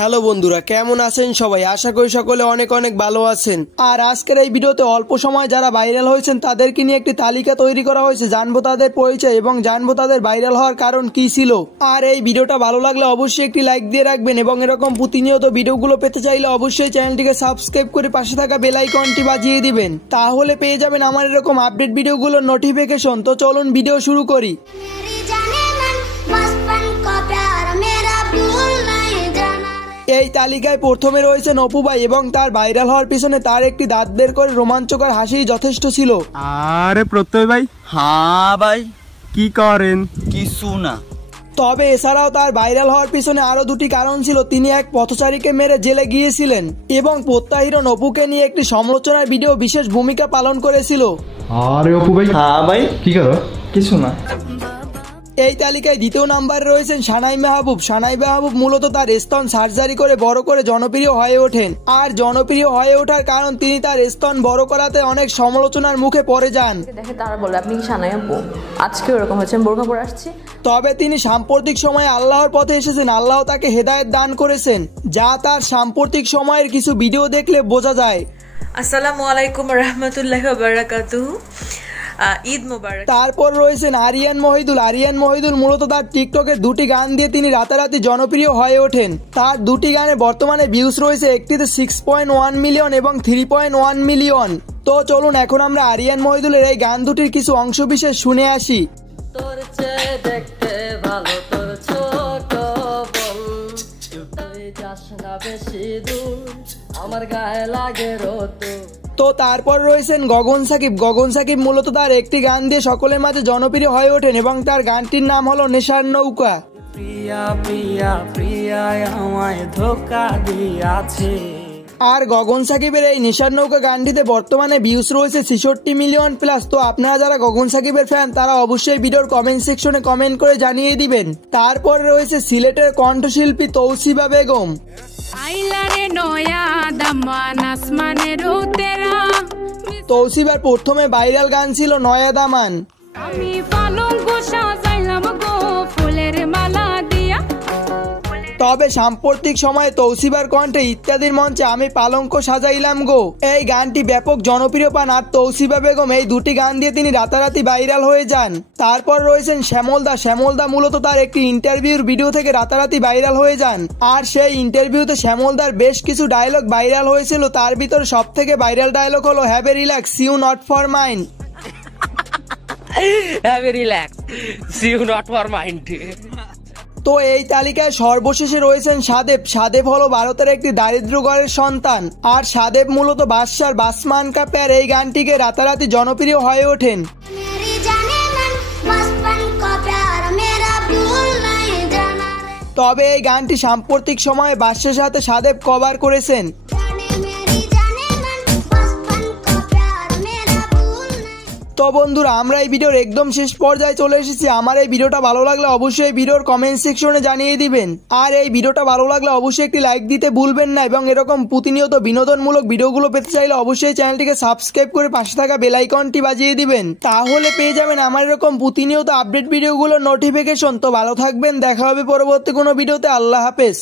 Hello বন্ধুরা, কেমন আছেন সবাই? আশা করি সকলে অনেক অনেক ভালো আছেন। আর আজকের এই ভিডিওতে অল্প সময় যারা ভাইরাল হয়েছেন তাদেরকে নিয়ে একটি তালিকা তৈরি করা হয়েছে। জানবো তাদের পরিচয় এবং জানবো তাদের ভাইরাল হওয়ার কারণ কি ছিল। আর এই ভিডিওটা ভালো লাগলে অবশ্যই একটি লাইক দিয়ে রাখবেন এবং এরকম প্রতিনিয়ত ভিডিওগুলো পেতে চাইলে অবশ্যই চ্যানেলটিকে সাবস্ক্রাইব করে পাশে থাকা বেল আইকনটি বাজিয়ে দিবেন, তাহলে পেয়ে যাবেন আমার এরকম আপডেট ভিডিওগুলোর নোটিফিকেশন। তো চলুন ভিডিও শুরু করি। এই তালিকায় প্রথমে রয়েছেন অপু ভাই এবং তার ভাইরাল হওয়ার পিছনে তার একটি দাঁত বের করে রোমাঞ্চকর হাসি যথেষ্ট ছিল। আরে প্রত্যয় ভাই। হ্যাঁ ভাই, কি করেন? কিছু না। তবে এছাড়াও তার ভাইরাল হওয়ার পিছনে আরো দুটি কারণ ছিল। তিনি এক পথচারীকে মেরে জেলে গিয়েছিলেন এবং প্রত্যাহিত অপুকে নিয়ে একটি সমালোচনার ভিডিও বিশেষ ভূমিকা পালন করেছিল। আরে অপু ভাই। হ্যাঁ ভাই, কি করো? কিছু না। এই তালিকায় দ্বিতীয় নাম্বারে রয়েছেন সানাই মাহবুব। সানাই মাহবুব মূলত তার স্তন সার্জারি করে বড় করে জনপ্রিয় হয়ে ওঠেন। আর জনপ্রিয় হয়ে ওঠার কারণ তিনি তার স্তন বড় করাতে অনেক সমালোচনার মুখে পড়ে যান। দেখে তারা বলে আপনি কি সানাই আপু? আজকে ওরকম হচ্ছে, বোরকা পরে আসছি। তবে তিনি সাম্প্রতিক সময়ে আল্লাহর পথে এসেছেন। আল্লাহ তাকে হেদায়েত দান করেছেন, যা তার সাম্প্রতিক সময়ের কিছু ভিডিও দেখলে বোঝা যায়। আসসালামু আলাইকুম রাহমাতুল্লাহি ওয়া বারাকাতুহু। ঈদ মোবারক। তারপর রয়েছেন আরিয়ান মহিদুল। আরিয়ান মহিদুল মূলত তার টিকটকের দুটি গান দিয়ে তিনি রাতারাতি জনপ্রিয় হয়ে ওঠেন। তার দুটি গানে বর্তমানে ভিউজ রয়েছে, একটিতে 6.1 মিলিয়ন এবং 3.1 মিলিয়ন। তো চলুন এখন আমরা আরিয়ান মহিদুলের এই গান দুটির কিছু অংশ বিশেষ শুনে আসি। তোর চেয়ে দেখতে ভালো তোর ছোট বোন, তুই যাস না বেশি দূর, আমার গায়ে লাগে রোদ। তো তারপর রয়েছেন গগন সাকিব। গগন সাকিব মূলত তার একটি গান দিয়ে সকলের মাঝে জনপ্রিয় হয়ে ওঠেন এবং তার গানটির নাম হলো নেশার নৌকা। প্রিয়া প্রিয়া প্রিয়া আমায় ধোঁকা দিয়াছে। আর গগন সাকিবের এই নেশার নৌকা গানটিতে বর্তমানে ভিউজ রয়েছে 66 মিলিয়ন প্লাস। তো আপনারা যারা গগন সাকিবের ফ্যান তারা অবশ্যই ভিডিওর কমেন্ট সেকশনে কমেন্ট করে জানিয়ে দিবেন। তারপর রয়েছে সিলেটের কণ্ঠশিল্পী তৌসিবা বেগম। তৌসিবার প্রথমে ভাইরাল গান ছিল নয়া দামান। তবে সাম্প্রতিক সময়ে তৌসিবার কণ্ঠে ইত্যাদির মঞ্চে আমি পালঙ্ক সাজাইলাম গো এই গানটি ব্যাপক জনপ্রিয় পান। আর তৌসিবা বেগম এই দুটি গান দিয়ে তিনি রাতারাতি ভাইরাল হয়ে যান। তারপর রয়েছেন শ্যামলদা। শ্যামলদা মূলত তার একটি ইন্টারভিউর ভিডিও থেকে রাতারাতি ভাইরাল হয়ে যান। আর সেই ইন্টারভিউতে শ্যামলদার বেশ কিছু ডায়লগ ভাইরাল হয়েছিল। তার ভিতরে সব থেকে ভাইরাল ডায়লগ হলো have a relax, you not for mind. Have a relax, you not for mind. তো এই তালিকায় সর্বশেষে রয়েছেন সাদেব। সাদেব হলো ভারতের একটি দারিদ্র ঘরের সন্তান। আর সাদেব মূলত বাদশার বাসমান কা প্যার এই গানটিকে রাতারাতি জনপ্রিয় হয়ে ওঠেন। তবে এই গানটি সাম্প্রতিক সময়ে বাদশার সাথে সাদেব কভার করেছেন। তো বন্ধুরা, আমরা এই ভিডিওর একদম শেষ পর্যায়ে চলে এসেছি। আমার এই ভিডিওটা ভালো লাগলে অবশ্যই ভিডিওর কমেন্ট সেকশনে জানিয়ে দিবেন। আর এই ভিডিওটা ভালো লাগলে অবশ্যই একটি লাইক দিতে ভুলবেন না এবং এরকম প্রতিনিয়ত বিনোদনমূলক ভিডিওগুলো পেতে চাইলে অবশ্যই চ্যানেলটিকে সাবস্ক্রাইব করে পাশে থাকা বেল আইকনটি বাজিয়ে দিবেন, তাহলে পেয়ে যাবেন আমার এরকম প্রতিনিয়ত আপডেট ভিডিওগুলোর নোটিফিকেশন। তো ভালো থাকবেন, দেখা হবে পরবর্তী কোনো ভিডিওতে। আল্লাহ হাফেজ।